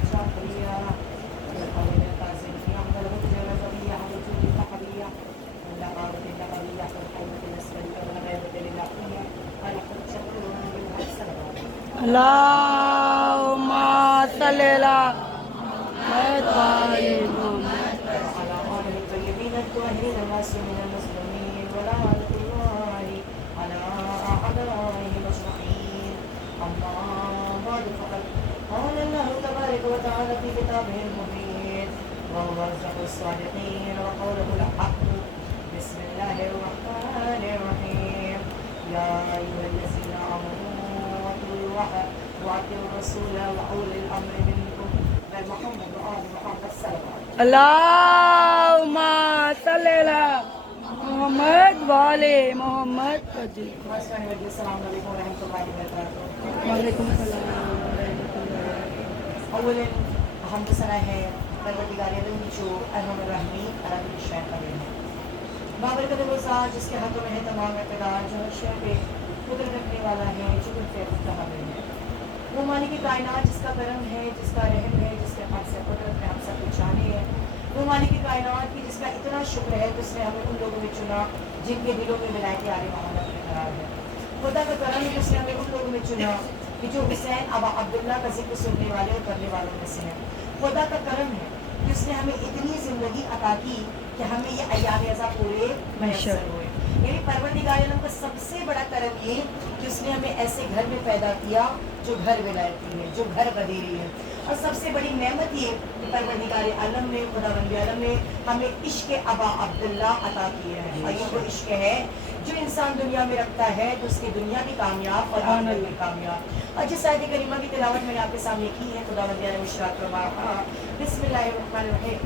الشاكرية والقوية القاسمية والغد الغزوية والوجود التقوية واللقاوة اللقوية والحيوة الأسفلية والغيبة للعقية ولقد شكر من السلام. اللهم صل على محمد وعلى محمد. وعلى آله الطيبين الطاهرين المعصومين المسلمين ولعنة الله على أعدائهم أجمعين. أما بعد فقد قال الله تبارك وتعالى في كتابه المبين وهو أصدق الصادقين وقوله الحق. بسم الله الرحمن الرحيم. يا أيها الذين آمنوا أطيعوا الله وأطيعوا الرسول وأولي الأمر منكم محمد وآل محمد صلى الله عليه وسلم. اللهم صل على محمد وعلى محمد. السلام عليكم ورحمة الله وبركاته. وعلیکم السلام. أولا الحمد لله پروردگار عالم جو ارحم الراحمین عرب الشیخ علیہ ہے بابرکت گزار جس کے حق میں ہے تمام اقتدار جو ہر شے پہ قدرت رکھنے والا ہے جو کن فیض کا حامل ہے وہ مالک کائنات جس کا کرم ہے جس کا رحم ہے جس کے حق سے قدرت میں ہم سب کو جانے ہے وہ مالک کائنات کی جس کا اتنا شکر ہے جس نے ہمیں ان لوگوں میں چنا جن کے دلوں میں ولایت عالی محمد برقرار ہے. خدا کا کرم ہے جس نے ہمیں ان لوگوں میں چنا کہ جو حسین ابا عبداللہ کا ذکر سننے والے اور کرنے والوں میں سے ہیں. خدا کا کرم ہے کہ اس نے ہمیں اتنی زندگی عطا کی کہ ہمیں یہ ایام ازا پورے میسر ہوئے. یعنی پروردگار عالم کا سب سے بڑا کرم یہ کہ اس نے ہمیں ایسے گھر میں پیدا کیا جو گھر ولایتی ہے جو گھر بدیری ہے. اور سب سے بڑی نعمت یہ کہ پروردگار عالم نے خداوند عالم نے ہمیں عشق ابا عبداللہ عطا کیا ہے. اور یہ وہ عشق ہے جو انسان دنیا میں رکھتا ہے تو اس کی دنیا بھی کامیاب اور آخرت بھی کامیاب. اور جس آیت کریمہ کی تلاوت میں نے آپ کے سامنے کی ہے خداوند عالم ارشاد فرمایا بسم اللہ الرحمن الرحیم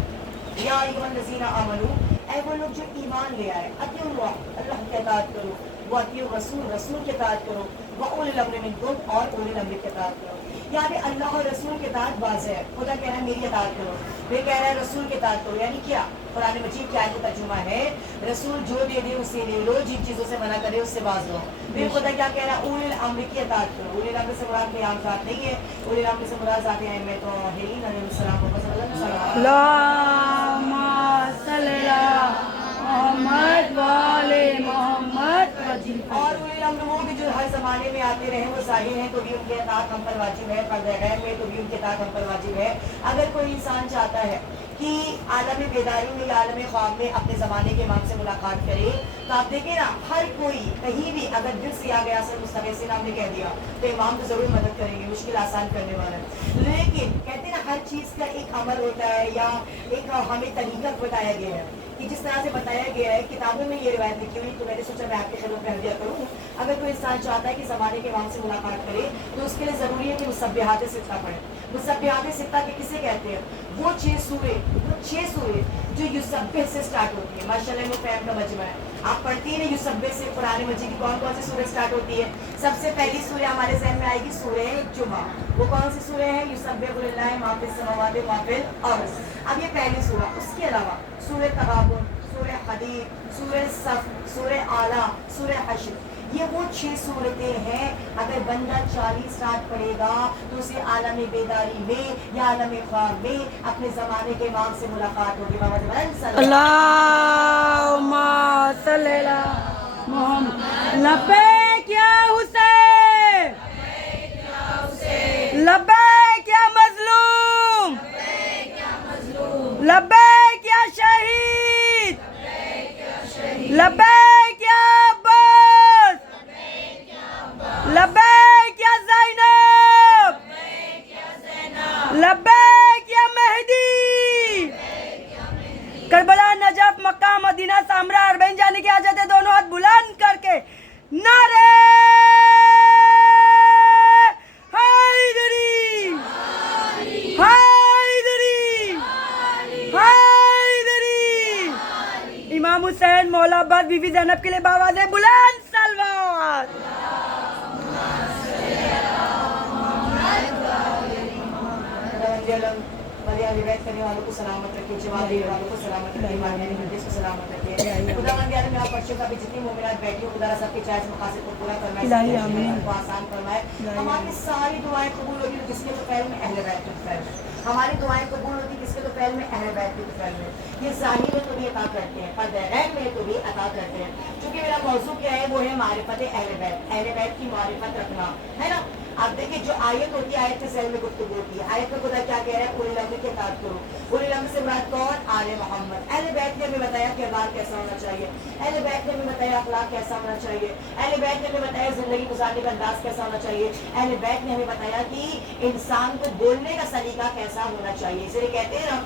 یا ایھا الذین آمنو اے وہ لوگ جو ایمان لے آئے اطیعوا اللہ اللہ کی اطاعت کرو واطیعوا الرسول رسول کی اطاعت کرو واولی الامر منکم اور اولی الامر کی اطاعت کرو. یہاں پہ اللہ اور رسول کی اطاعت واضح ہے. خدا کہہ رہا ہے میری اطاعت کرو وہ کہہ رہا ہے رسول کی اطاعت کرو. یعنی کیا قرآن مجید کی آیت کا ترجمہ ہے رسول جو دے دے اسے لے لو جن چیزوں سے منع کرے اس سے باز رہو. پھر خدا کیا کہہ رہا ہے اولی الامر کی اطاعت کرو. اولی الامر سے مراد کوئی عام ذات نہیں ہے. اولی الامر سے مراد ذات ائمہ طاہرین علیہ السلام و صلی اللہ علیہ وسلم. اللهم صل على محمد وعلى محمد. اور اولی الامر وہ بھی جو ہر زمانے میں آتے رہے وہ ظاہر ہیں تو بھی ان کے اطاعت ہم پر واجب ہے. فرض غیب میں تو بھی ان کے اطاعت ہم پر واجب ہے. اگر کوئی انسان چاہتا ہے کہ عالم بیداری میں یا عالم خواب میں اپنے زمانے کے امام سے ملاقات کرے تو آپ دیکھیں نا ہر کوئی کہیں بھی اگر دل سے آ گیا سر مستغیث نام نے کہہ دیا تو امام تو ضرور مدد کریں گے مشکل آسان کرنے والا ہے. لیکن کہتے ہیں نا ہر چیز کا ایک عمل ہوتا ہے یا ایک ہمیں طریقہ بتایا گیا ہے کہ جس طرح سے بتایا گیا ہے کتابوں میں یہ روایت لکھی ہوئی تو میں نے سوچا میں آپ کے خدمت میں عرضیہ کروں. اگر کوئی انسان چاہتا ہے کہ زمانے کے امام سے ملاقات کرے تو اس کے لیے ضروری ہے کہ مسبحات ستہ پڑھے. مسبحات ستہ کے کسے کہتے ہیں وہ 6 سورے جو یسبح سے سٹارٹ ہوتی ہے. ماشاءاللہ میں فہم کا مجمع ہے. آپ پڑھتی ہیں نا یسبح سے قرآن مجید کی کون کون سی سورہ سٹارٹ ہوتی ہے. سب سے پہلی سورہ ہمارے ذہن میں آئے گی سورہ جمعہ. وہ کون سی سورہ ہے یسبح للہ ما فی السماوات و ما فی الارض. اب یہ پہلی سورہ. اس کے علاوہ سورہ تغابن سورہ حدید سورہ صف سورہ اعلیٰ سورہ حشر یہ وہ 6 صورتیں ہیں. اگر بندہ 40 رات پڑھے گا تو اسے عالم بیداری میں یا عالم خواب میں اپنے زمانے کے امام سے ملاقات ہوگی. اللهم صل على محمد. لبیک یا حسین لبیک یا مظلوم لبیک یا شہید لبیک یا عباس لبیک یا زینب لبیک یا مہدی. کربلا نجف مکہ مدینہ سامرا اربعین جانے کی حاجت ہے. دونوں ہاتھ بلند کر کے نعرے حیدری حیدری حیدری. امام حسین مولا عباس بی بی زینب کے لیے باواز بلند سلوات. روایت کرنے والوں کو سلامت رکھے جواب دینے والوں کو سلامت رکھے ماننے والوں کو سلامت رکھے. خدا مند عالم میں آپ بچوں کا بھی جتنی مومنات بیٹھی ہو خدا سب کے جائز مقاصد کو پورا فرمائے کو آسان فرمائے. ہماری ساری دعائیں قبول ہوگی جس کے تو پہلے میں اہل بیت کے خیر हमारी दुआएं कबूल होती किसके तो फैल में, अहले बैत के तो फैल में। ये ज़ाहिर में तो भी अता करते हैं, पर्दे गैब में तो भी अता करते हैं। क्योंकि मेरा मौजू क्या है, वो है मारिफत अहले बैत की मारिफत रखना, है ना। आप देखिए जो आयत होती है, आयत के सेल में गुफ्तगू होती है। आयत में खुदा क्या कह रहा है, उलिल अम्र की इताअत करो। उलिल अम्र से मुराद कौन, आले मोहम्मद। अहले बैत ने हमें बताया किरदार कैसा होना चाहिए, अहले बैत ने हमें बताया अखलाक कैसा होना चाहिए, अहले बैत ने हमें बताया जिंदगी गुजारने का अंदाज कैसा होना चाहिए, अहले बैत ने हमें बताया कि इंसान को बोलने का सलीका कैसा होना चाहिए। इसलिए कहते हैं ना,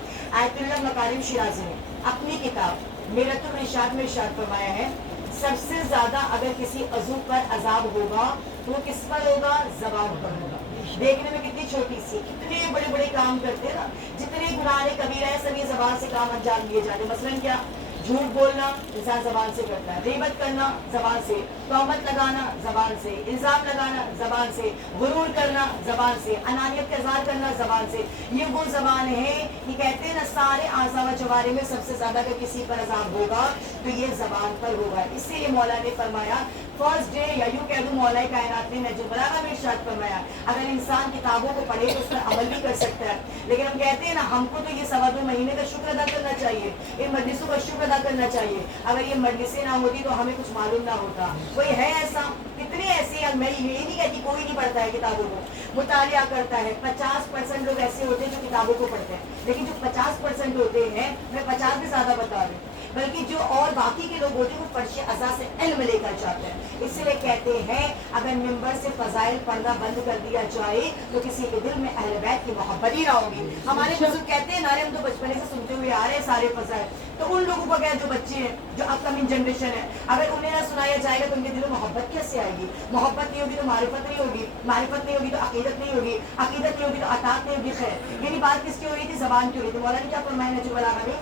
आयतुल्लाह मकारिम शिराजी ने अपनी किताब मेरतुल इरशाद में इरशाद फरमाया है, सबसे ज्यादा अगर किसी अज़ू पर अजाब होगा तो वो किस पर होगा, ज़बान पर होगा। देखने में कितनी छोटी सी, कितने बड़े बड़े काम करते हैं ना, जितने गुनाह कबीरा है सभी ज़बान से काम अंजाम लिए जाते हैं। मसलन क्या, झूठ बोलना इंसान ज़बान से करता है, गीबत करना ज़बान से, तोहमत लगाना ज़बान से, इल्ज़ाम लगाना ज़बान से, गुरूर करना ज़बान से, अनानियत का इज़हार करना ज़बान से। ये वो ज़बान है कि कहते हैं ना, सारे आज़ा व जवारे में सबसे ज़्यादा अगर किसी पर अज़ाब होगा तो ये ज़बान पर होगा। इसीलिए मौला ने फरमाया, फर्स्ट डे या यूँ कह दूँ मौला कायनात ने नजूम बलागा में इरशाद फरमाया, अगर इंसान किताबों को पढ़े तो उस पर अमल भी कर सकता है। लेकिन हम कहते हैं ना, हमको तो ये 2.25 महीने का शुक्र अदा करना चाहिए, इन मजलिसों का शुक्र अदा करना चाहिए। अगर ये मजलिसें ना होती तो हमें कुछ मालूम ना होता। कोई है ऐसा, कितने ऐसे, मैं ये नहीं कहती कोई नहीं पढ़ता है किताबों को, मुतालिया करता है। 50% लोग ऐसे होते हैं जो किताबों को पढ़ते हैं, लेकिन जो 50% होते हैं, मैं 50 भी ज्यादा बता रही हूँ, बल्कि जो और बाकी के लोग होते हैं वो फर्श अज़ा से इल्म लेकर जाते हैं। इसलिए कहते हैं अगर मिंबर से फजाइल पढ़ना बंद कर दिया जाए तो किसी के दिल में अहले बैत की मोहब्बत ही ना होगी। हमारे बुजुर्ग कहते हैं, नारे हम तो बचपन से सुनते हुए आ रहे हैं सारे फजाइल, तो उन लोगों को क्या, जो बच्चे हैं, जो अपकमिंग जनरेशन है, अगर उन्हें ना सुनाया जाएगा तो उनके दिल में मोहब्बत कैसे आएगी? मोहब्बत नहीं होगी तो मारिफत नहीं होगी, मारिफत नहीं होगी तो अकीदत नहीं होगी, अकीदत नहीं होगी तो अतात नहीं होगी। खैर यानी बात किसकी हो रही थी, जबान की हो रही थी। मौलाना क्या फरमाया नजूम बलागा में,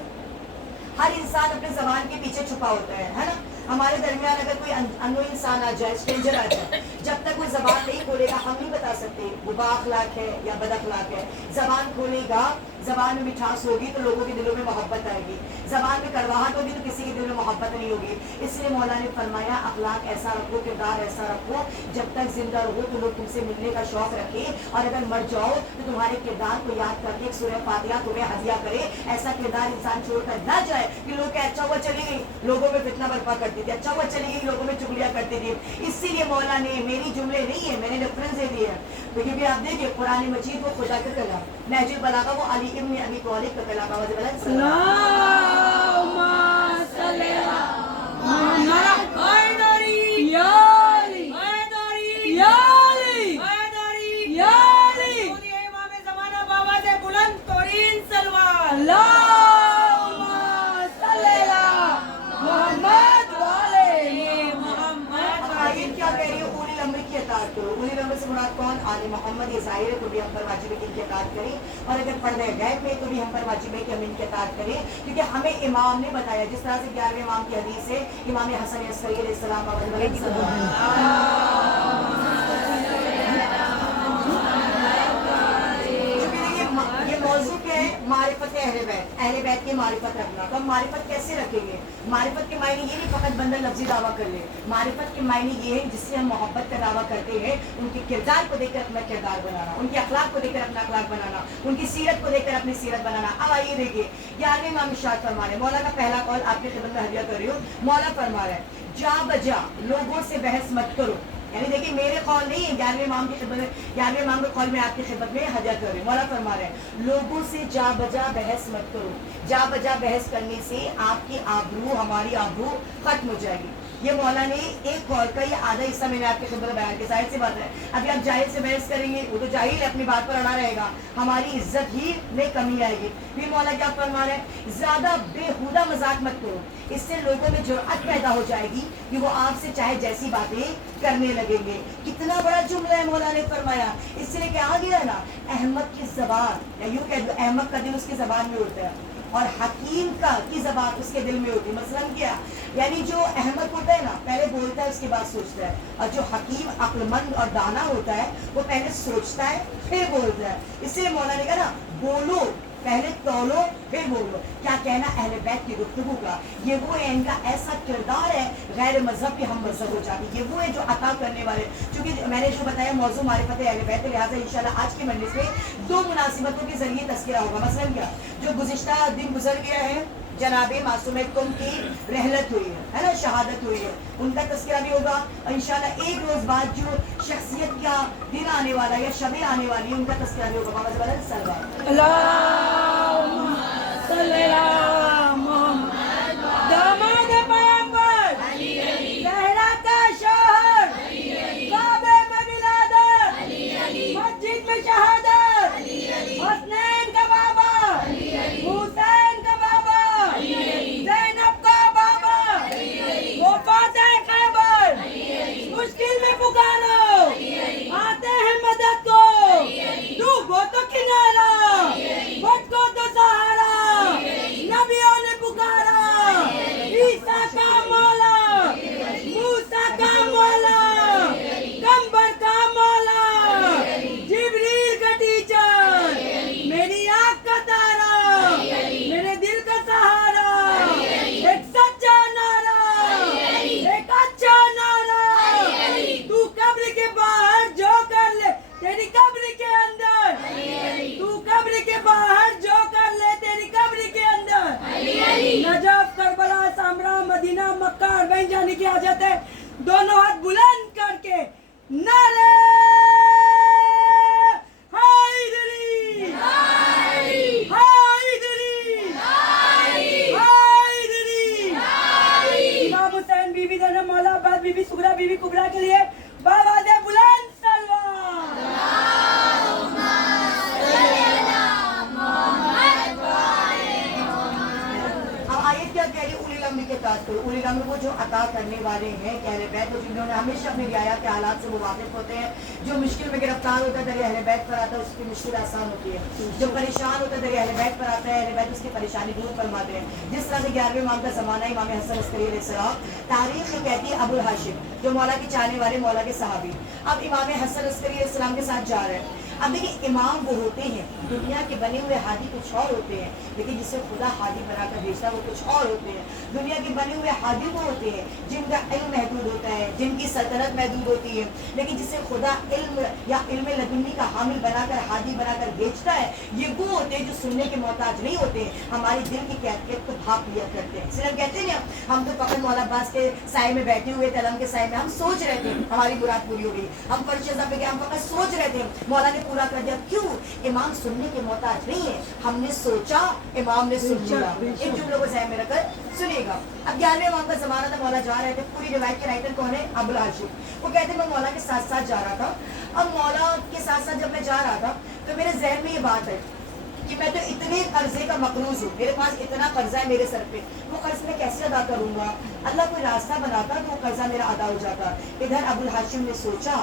हर इंसान अपने जबान के पीछे छुपा होता है ना। हमारे दरमियान अगर कोई अननोन इंसान आ जाए, स्ट्रेंजर आ जाए, जब तक कोई जबान नहीं खोलेगा हम नहीं बता सकते वो बाअखलाक है या बदअखलाक है। जबान खोलेगा, जबान में मिठास होगी तो लोगों के दिलों में मोहब्बत आएगी, जबान में कड़वाहट होगी तो किसी के दिल में मोहब्बत नहीं होगी। इसलिए मौला ने फरमाया अखलाक ऐसा रखो, किरदार ऐसा रखो, जब तक जिंदा रहो तो लोग तुमसे मिलने का शौक रखे, और अगर मर जाओ तो तुम्हारे किरदार को याद करके एक सूरह फातिहा तुम्हें हदिया करे। ऐसा किरदार इंसान छोड़कर न जाए कि लोग अच्छा हुआ चली गई, लोगों में फितना बर्पा करती थी, अच्छा हुआ चली गई, लोगों में चुगलियां करती थी। इसीलिए मौला ने, मेरी जुमले नहीं है, मैंने रेफरेंस दे दिए हैं, तो ये भी आप देखिए कुरान मजीद वो खुदा का कलाम, नहजुल बलागा वो अली इब्न अबी तालिब का कलाम। आवाज़ बुलंद से मुराद कौन, आले मोहम्मद। ये जाहिर है तो भी हम पर वाजिब है कि इनकी इताअत करें, और अगर पर्दे गैब में तो भी हम पर वाजिब है कि हम इनकी इताअत करें, क्योंकि हमें इमाम ने बताया, जिस तरह से 11वें इमाम की हदीस है, इमाम हसन अस्करी अलैहिस्सलाम मौजू क्या है, मारिफत अहले बैत, अहले बैत की मारिफत रखना। तो हम मारिफत कैसे रखेंगे? मारिफत के मायने ये नहीं फकत बंदा लफ्जी दावा कर ले, मारिफत के मायने ये है जिससे हम मोहब्बत का दावा करते हैं, उनके किरदार को देखकर अपना किरदार बनाना, उनके अखलाक को देखकर अपना अखलाक बनाना, उनकी सीरत को देखकर अपनी सीरत बनाना। अब आइए देखिए 11वें इमाम इरशाद फरमा रहे हैं, मौला का पहला कौल आपकी खिदमत में हदिया कर रही हूँ। मौला फरमा रहे हैं, जा बजा लोगों से बहस मत करो। यानी देखिए मेरे कौल नहीं है, 11वें इमाम की खिदमत में, 11वें इमाम के कौल में आपकी खिदमत में हदिया कर रही हूँ। मौला फरमा रहे हैं, लोगों से जा बजा बहस मत करो। जा बजा बहस करने से आपकी आबरू, हमारी आबरू खत्म हो जाएगी। ये मौला ने एक कौल का ये आधा हिस्सा मैंने आपके खिदमत में बयान किया। जाहिर सी बात है, अभी आप जाहिल से बहस करेंगे, वो तो जाहिल है, अपनी बात पर अड़ा रहेगा, हमारी इज्जत ही में कमी आएगी। फिर मौला क्या फरमा रहे हैं, ज्यादा बेहुदा मजाक मत करो, इससे लोगों में जुर्अत पैदा हो जाएगी कि वो आपसे चाहे जैसी बातें करने लगेंगे। कितना बड़ा जुमला है मौला ने फरमाया। इसलिए क्या आ गया ना, अहमद की जबान, या यूँ कह दो अहमद का दिल उसकी जबान में होता है, और हकीम का की जबान उसके दिल में होती है। मसलन क्या, यानी जो अहमद होता है ना, पहले बोलता है उसके बाद सोचता है, और जो हकीम अक्लमंद और दाना होता है वो पहले सोचता है फिर बोलता है। इसलिए मौला ने कहा ना, बोलो पहले तौलो फिर बोलो। क्या कहना अहले बैत की गुफ्तगू का, ये वो है, इनका ऐसा किरदार है, गैर मजहब की हम मजहब हो जाती, ये वो है जो अता करने वाले। क्योंकि मैंने जो बताया मौजू मारिफत अहले बैत, लिहाजा इंशाल्लाह आज के मजलिस में दो मुनासिबतों के जरिए तस्करा होगा। मसलन क्या, जो गुज़िश्ता दिन गुजर गया है, जनाबे मासूम कुम की रहलत हुई है ना, शहादत हुई है, उनका तस्करा भी होगा। और इंशाल्लाह एक रोज बाद जो शख्सियत का दिन आने वाला है या शबे आने वाली है, उनका तस्करा भी होगा। बाबा ज़बरदस्त सलवार अल्लाहुम्मा सल्ली अला मुहम्मद। दामाद पैगंबर, ज़हरा का शौहर, काबे में विलादत, मस्जिद में शहादत, हसनैन का बाबा, हुसैन का बाबा, ज़ैनब का बाबा, वो फातह खैबर, मुश्किल में पुकारो, आते हैं मदद को, डूबो तो किनारा, भटको तो सहारा, नबियों ने पुकारा, ईसा का मौला, मूसा का मौला, कंबर का मौला, जिब्रील का टीचर, मेरी आँख का तारा, मेरे दिल का सहारा, एक सच्चा नारा, एक अच्छा नारा, तू कब्र के बाहर जो कर ले तेरी कब्र के अंदर, तू कब्र के बाहर जो कर ले तेरी कब्र के अंदर। नजफ, करबला, सामरा, मदीना, मक्का और बहन जाने की हाजत है। दोनों हाथ बुलंद करके नारे हैदरी, हैदरी, हैदरी। इमाम हुसैन, बीबी ज़ैनब, मौला अब्बास, बीबी सुगरा, बीबी कुबरा के लिए बावाज़े बुलंद सलवार। अब आयत क्या कह रही है, उलिल अम्र के ताज करो। उलिल अम्र वो जो अता करने वाले हैं, अहले बैत, और जिन्होंने हमेशा अपनी रियायत के हालात से मुवाफिक होते हैं। जो मुश्किल में गिरफ्तार होता है दर अहले बैत पर आता है, उसकी मुश्किल आसान होती है। जो परेशान होता है दर अहले बैत पर आता है, अहले बैत उसकी परेशानी दूर फरमाते हैं। जिस तरह से 11वें इमाम का ज़माना, इमाम हसन अस्करी अलैहिस्सलाम, तारीख में कहती है अबुल हाशिम, जो मौला के चाहने वाले, मौला के सहाबी, अब इमाम हसन अस्करी अलैहिस्सलाम के साथ जा रहे हैं। अब देखिए, इमाम वो होते हैं, दुनिया के बने हुए हादी कुछ और होते हैं, लेकिन जिसे खुदा हादी बनाकर भेजता है वो कुछ और होते हैं। दुनिया के बने हुए हादी वो होते हैं जिनका इल्म महदूद होता है, जिनकी सल्तनत महदूद होती है, लेकिन जिसे खुदा इल्म या इल्म लदुन्नी का हामिल बनाकर, हादी बनाकर भेजता है, ये वो होते हैं जो सुनने के मोहताज नहीं होते हैं, हमारे दिल की कैफियत को भाप लिया करते हैं। इसलिए हम कहते हैं ना, हम तो फकत मौला अब्बास के साए में बैठे हुए थे, अलम के साए में हम सोच रहे थे हमारी मुराद पूरी हो गई, हम फर्श पे गए, हम फकत सोच रहे थे मौला ने पूरा कर दिया। क्यों? इमाम सुनने के मोहताज नहीं है, हमने सोचा, इमाम ने सुन लिया। इन जुमलों को ज़हन में रखकर सुनिएगा। अब 11वें इमाम का ज़माना था, मौला जा रहे थे। पूरी रिवायत के राइटर कौन है? अबुल हाशिम। वो कहते हैं मैं मौला के साथ साथ जा रहा था। अब मौला के साथ साथ जब मैं जा रहा था तो मेरे जहन में ये बात है कि मैं तो इतने कर्जे का मकरूज हूँ, मेरे पास इतना कर्जा है मेरे सर पे, वो कर्ज मैं कैसे अदा करूँगा? अल्लाह कोई रास्ता बनाता तो वो कर्जा मेरा अदा हो जाता। इधर अबुल हाशिम ने सोचा,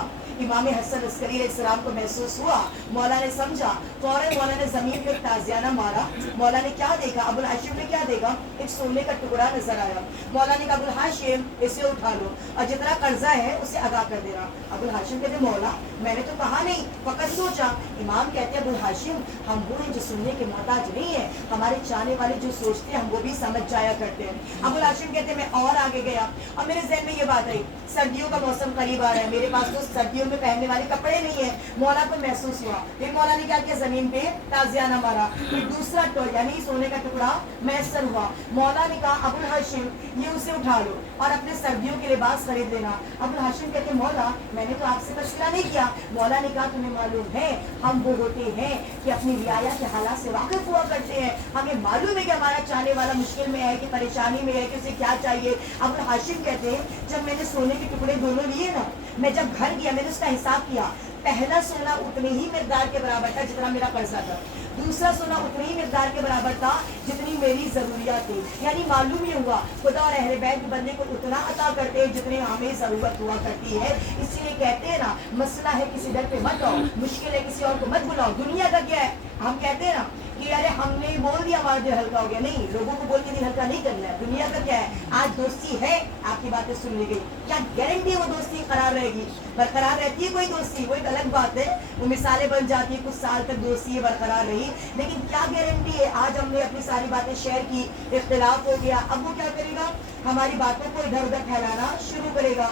इमाम हसन अस्करी अलैहिस्सलाम को महसूस हुआ, मौला ने समझा, फौरन मौला ने ज़मीन पे ताज़ियाना मारा। मौला ने क्या देखा? अबुल हाशिम ने क्या देखा? एक सोने का टुकड़ा नजर आया। मौला ने कहा अबुल हाशिम इसे उठा लो और जितना कर्जा है उसे अदा कर देना। अबुल हाशिम कहते मौला मैंने तो कहा नहीं, फकत सोचा। इमाम कहते अबुल हाशिम हम वो हैं जो सुनने के मोहताज नहीं है, हमारे चाहने वाले जो सोचते हैं हम वो भी समझ जाया करते हैं। अबुल हाशिम कहते मैं और आगे गया और मेरे जहन में ये बात आई, सर्दियों का मौसम करीब आ रहा है, मेरे पास तो सर्दियों में पहनने वाले कपड़े नहीं है। मौला को महसूस हुआ, फिर मौला ने क्या किया? जमीन पे ताज़ियाना मारा। फिर दूसरा यानी सोने का टुकड़ा मैसर हुआ। मौला ने कहा अबुल हाशिम ये उसे उठा लो और अपने सर्दियों के लिबास खरीद लेना। अबुल हाशिम कहते मौला मैंने तो आपसे मशवरा नहीं किया। मौला ने कहा तुम्हें मालूम है हम वो होते हैं कि अपनी रियाया के हालात से वाकिफ हुआ करते हैं, हमें मालूम है कि हमारा चाहने वाला मुश्किल में है कि परेशानी में है कि उसे क्या चाहिए। अबुल हाशिम कहते हैं जब मैंने सोने के टुकड़े दोनों लिए ना, मैं जब घर गया मैंने उसका हिसाब किया, पहला सोना उतने ही मिकदार के बराबर था जितना मेरा कर्जा था, दूसरा सोना उतने ही मिकदार के बराबर था जितनी मेरी जरूरियात थी। यानी मालूम ये हुआ खुदा और अहले बैत के बंदे को उतना अता करते हैं जितने हमें जरूरत हुआ करती है। इसलिए कहते हैं ना मसला है किसी दर पे मत आओ, मुश्किल है किसी और को मत बुलाओ। दुनिया का क्या है, हम कहते हैं ना कि कि अरे हमने बोल दिया हमारा दिल हल्का हो गया। नहीं, लोगों को बोल के दिल हल्का नहीं करना है। दुनिया का क्या है, आज दोस्ती है, आपकी बातें सुन ली गई, क्या गारंटी है वो दोस्ती करार रहेगी? बरकरार रहती है कोई दोस्ती, वो एक अलग बात है, वो मिसालें बन जाती है, कुछ साल तक दोस्ती बरकरार रही, लेकिन क्या गारंटी है? आज हमने अपनी सारी बातें शेयर की, इख्तिलाफ हो गया, अब वो क्या करेगा, हमारी बातों को इधर उधर फैलाना शुरू करेगा।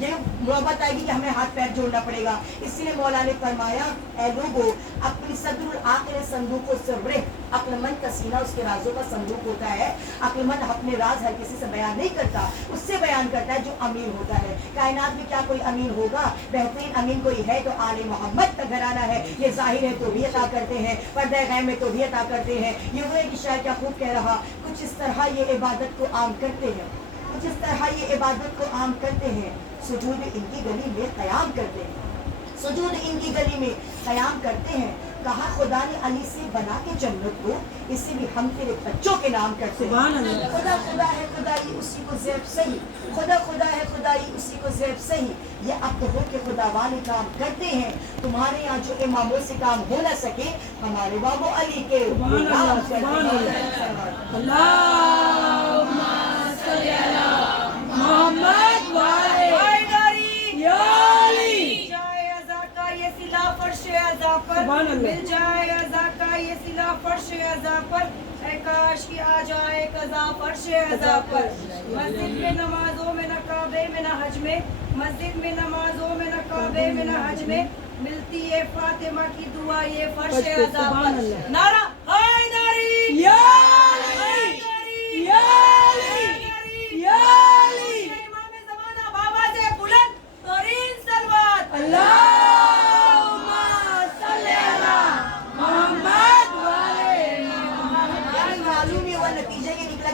ये नौबत आएगी कि हमें हाथ पैर जोड़ना पड़ेगा। इसीलिए मौला ने फरमाया, ऐ लोगों, अपनी सदरुल आखिर संदूक से अक्लमंद का सीना उसके राजों का संदूक होता है। अक्लमंद अपने राज हर किसी से बयान नहीं करता, उससे बयान करता है जो अमीन होता है। कायनात में क्या कोई अमीन होगा? बेहतरीन अमीन कोई है तो आले मोहम्मद का घराना है। ये जाहिर है तो भी अता करते हैं, पर्दे गैब में तो भी अता करते हैं। ये वो है कि शायद क्या खूब कह रहा, कुछ इस तरह ये इबादत को आम करते हैं, कुछ इस तरह ये इबादत को आम करते हैं, सुजूद इनकी गली में क़याम करते हैं, सुजूद इनकी गली में क़याम करते हैं। कहा खुदा ने अली से बना के जन्नत को, इसीलिए हम तेरे बच्चों के नाम करते हैं। खुदा खुदा है खुदाई उसी को ज़ैब सही, खुदा खुदा है खुदाई उसी को ज़ैब सही। ये अब तो हो के खुदा वाले काम करते हैं। तुम्हारे यहाँ जो इमामों से काम हो न सके, हमारे बाबू अली के नाम मोहम्मद वाले मिल जाए अज़ा का ये सिला फर्श अज़ा पर, ऐ काश की आ जाए कज़ा फर्श अज़ा पर। मस्जिद में नमाजों में न काबे में न हज में, मस्जिद में नमाजों में न काबे में न हज में, मिलती है फातिमा की दुआ ये फर्श अज़ा पर। नारा हैदरी या अली या अली या अली, इमाम ज़माना बाबा से बुलंद तरीन सलवात अल्लाह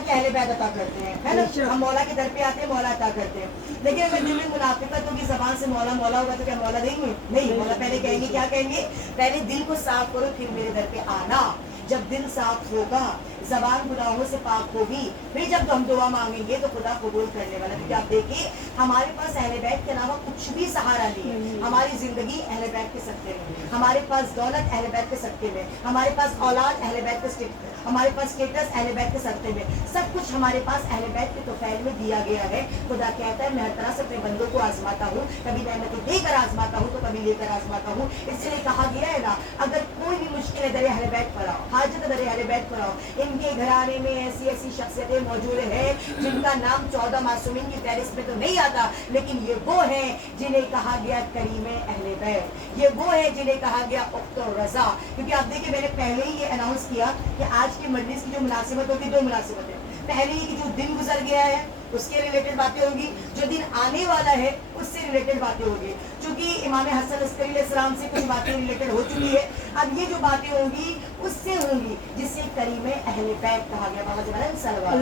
अहले बैत अता करते हैं, है ना? हम मौला के दर पे आते हैं, मौला अता करते हैं। लेकिन अगर दिल में मुनाफिकत होगी, ज़बान से मौला मौला होगा तो क्या मौला देंगे? नहीं, मौला पहले कहेंगे, क्या कहेंगे? पहले दिल को साफ करो फिर मेरे दर पे आना। जब दिल साफ होगा, ज़बान गुनाहों से पाक होगी, फिर जब हम दुआ मांगेंगे तो खुदा कबूल करने वाला। क्योंकि आप देखिए, हमारे पास अहले बैत के अलावा कुछ भी सहारा नहीं है। हमारी जिंदगी अहले बैत के सत्ते में, हमारे पास दौलत अहले बैत के सत्ते में, हमारे पास औलाद अहले बैत के सत्ते, हमारे पास स्टेटस अहले बैत के सत्ते में, सब कुछ हमारे पास अहले बैत के तोफैल में दिया गया है। खुदा कहता है, मैं हर तरह से अपने बंदों को आजमाता हूँ, कभी नेमतें देकर आजमाता हूँ तो कभी लेकर आजमाता हूँ। इसलिए कहा गया है ना, अगर कोई भी मुश्किल दर अहले बैत पर आओ, हाजत दर अहले बैत पर आओ। इनके घराने में ऐसी ऐसी शख्सियतें मौजूद हैं जिनका नाम 14 मासूमीन की फहरिस्त में तो नहीं आता, लेकिन ये वो हैं जिन्हें कहा गया करीमे अहले बैत, ये वो है जिन्हें कहा गया उख्तो रज़ा। क्योंकि आप देखिए, मैंने पहले ही ये अनाउंस किया कि आज की मजलिस की जो मुनासिबत होगी, दो मुनासिबत है। पहले ही कि जो दिन गुजर गया है उसके रिलेटेड बातें होंगी, जो दिन आने वाला है उससे रिलेटेड बातें होंगी। क्योंकि इमाम हसन अस्करी अलैहिस्सलाम से कुछ बातें रिलेटेड हो चुकी है, अब ये जो बातें होंगी उससे होंगी जिससे करीमे अहले बैत कहा गया। बाबा जमाल सल्लल्लाहु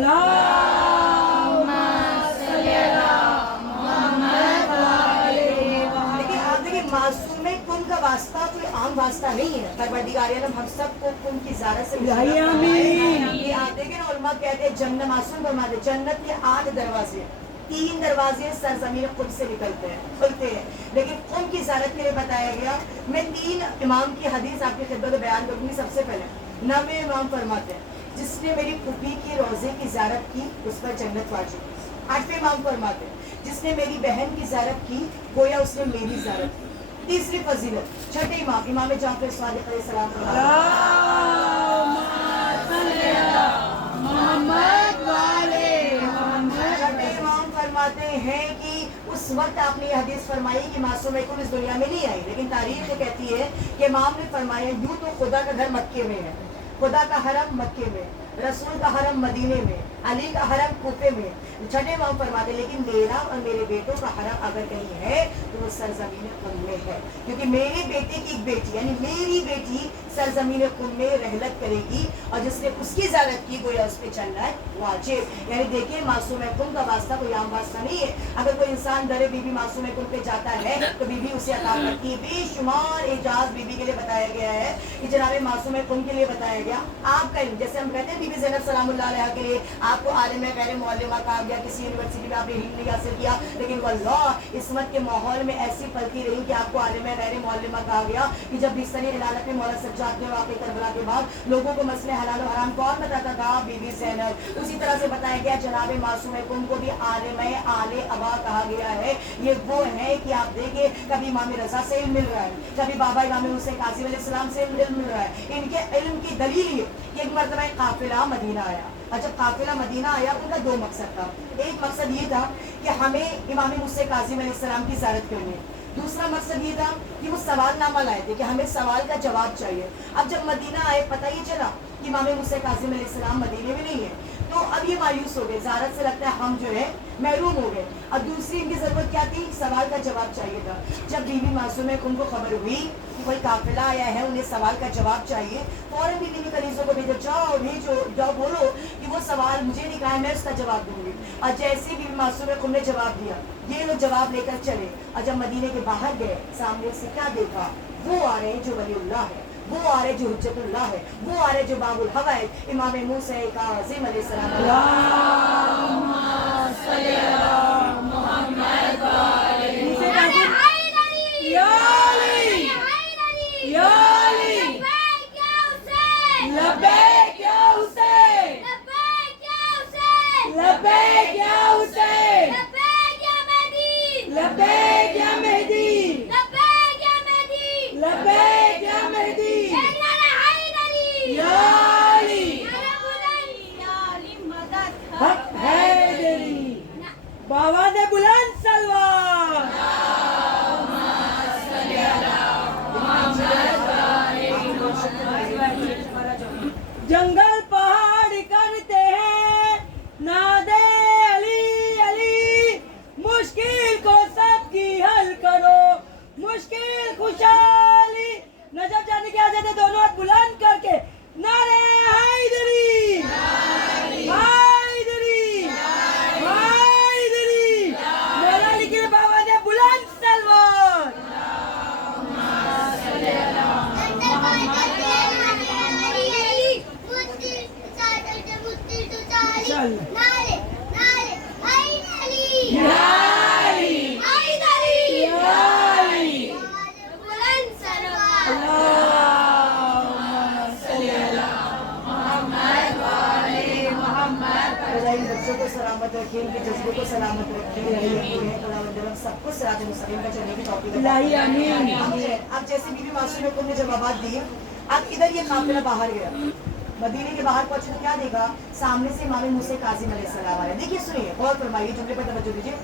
लेकिन आप देखिए, मासूम में कुन का वास्ता कोई आम वास्ता नहीं है। परवरदिगार आलम हम सबको कुन की ज़ारत से ये आप देखें ना, उलमा कहते हैं जन्नत, मासूम फरमाते जन्नत के 8 दरवाजे, 3 दरवाजे सरजमीन खुद से निकलते हैं, खुलते हैं, लेकिन खुद की ज़ारत के लिए बताया गया। मैं 3 इमाम की हदीस आपकी खिदमत में बयान करूँगी। सबसे पहले 9वें इमाम फरमाते हैं, जिसने मेरी फूफी के रोज़े की ज़ियारत की उस पर जन्नत वाजिब। 8वें इमाम फरमाते हैं, जिसने मेरी बहन की ज़ियारत की गोया उसने मेरी ज़ियारत की। तीसरी फजीलत, 6ठे इमाम इमाम जाफर सादिक अलैहिस्सलाम फरमाते हैं कि उस वक्त आपने ये हदीस फरमाई कि मासूम कुल इस दुनिया में नहीं आई, लेकिन तारीख ये कहती है कि इमाम ने फरमाया, यूँ तो खुदा का घर मक्के में है, खुदा का हरम मक्के में, रसूल का हरम मदीने में, अली का हरम कूफे में। 6ठे इमाम फरमाते, लेकिन मेरा और मेरे बेटों का हरम अगर कहीं है तो वो सरजमीन कुल में है, क्योंकि मेरे बेटे की एक बेटी यानी मेरी बेटी सरजमीन कुल में रहलत करेगी, और जिसने उसकी ज़ियारत की गोया उस पर जन्नत वाजिब। यानी देखिए, मासूम कुल का वास्ता कोई आम वास्ता नहीं है। अगर कोई इंसान दरे बीबी मासूम कुल पे जाता है तो बीबी उसे अता करती है। बेशुमार एजाज बीबी के लिए बताया गया है कि जनाब मासूम कुल के लिए बताया गया। आपका जैसे हम कहते हैं بی بی زینب سلام اللہ علیہ کے لیے آپ کو عالم غیر معلمہ کہا گیا, کسی یونیورسٹی میں آپ نے علم نہیں حاصل کیا, لیکن واللہ عصمت کے ماحول میں ایسی پلتی رہی کہ آپ کو عالم غیر معلمہ کہا گیا کہ جب بستر علالت میں مولا سجاد کے واقعے کربلا کے بعد لوگوں کو مسئلے حلال و حرام کون بتاتا تھا؟ بی بی زینب. اسی طرح سے بتایا گیا جناب معصوم کن کو بھی عالم آل ابا کہا گیا ہے. یہ وہ ہے کہ آپ دیکھیں کبھی امام رضا سے علم مل رہا ہے, کبھی بابا امام حسین کاظم علیہ السلام سے علم مل رہا ہے. ان کے علم کی دلیل یہ کہ ایک مرتبہ قافلہ مدینہ آیا, اور جب قافلہ مدینہ آیا ان کا 2 مقصد تھا. ایک مقصد یہ تھا کہ ہمیں امام حسین کاظم علیہ السلام کی زیارت کرنی ہے. دوسرا مقصد یہ تھا کہ وہ سوال نامہ لائے تھے کہ ہمیں سوال کا جواب چاہیے. اب جب مدینہ آئے پتہ یہ چلا کہ امام حسین کاظم علیہ السلام مدینے میں نہیں ہے, تو اب یہ مایوس ہو گئے, زیارت سے لگتا ہے ہم جو ہے محروم ہو گئے. اب دوسری ان کی ضرورت کیا تھی؟ سوال کا جواب چاہیے تھا. جب بی بی معصومہ کن کو خبر ہوئی کہ کوئی قافلہ آیا ہے, انہیں سوال کا جواب چاہیے, فوراً بی بی کنیزوں کو بھیجو, جاؤ بھیجو, جاؤ بولو کہ وہ سوال مجھے نہیں کہا ہے, میں اس کا جواب دوں گی. اور جیسے بی بی معصومہ کن نے جواب دیا, یہ لوگ جواب لے کر چلے, اور جب مدینے کے باہر گئے سامنے سے کیا دیکھا؟ وہ آ رہے ہیں جو ولی اللہ ہے, وہ آ رہے جو حجت اللہ ہے, وہ آ رہے جو باب الحوائج امام موسیٰ کاظم علیہ السلام. اللہم صلی علی محمد و علی محمد. یا علی یا علی لبیک یا حسین لبیک یا حسین لبیک یا مہدی لبیک یا مہدی یا علی حق حیدری بابا نے بلند سلوار. جنگل پہاڑ کرتے ہیں نادے علی علی, مشکل کو سب کی حل کرو, مشکل خوشحالی. نجف جانے کے آجاتے دونوں ہاتھ بلند کر کے نعرے حیدری حیدری حیدری. مولا علی کے بابا نے بلند سلوار. چل بچوں کو سلامت رکھیں, ان کے جذبے کو سلامت رکھیں, سب کو صراط مستقیم پر چلنے کی توفیق عطا الہی آمین. اب جیسے بی بی معصومہ کن نے جوابات دیے, اب ادھر یہ قافلہ باہر گیا, مدینے کے باہر پہنچے تو کیا دیکھا؟ سامنے سے امام موسیٰ کاظم علیہ السلام آ رہے. دیکھیے سنیے, غور فرمائیے, جملے پر توجہ دیجیے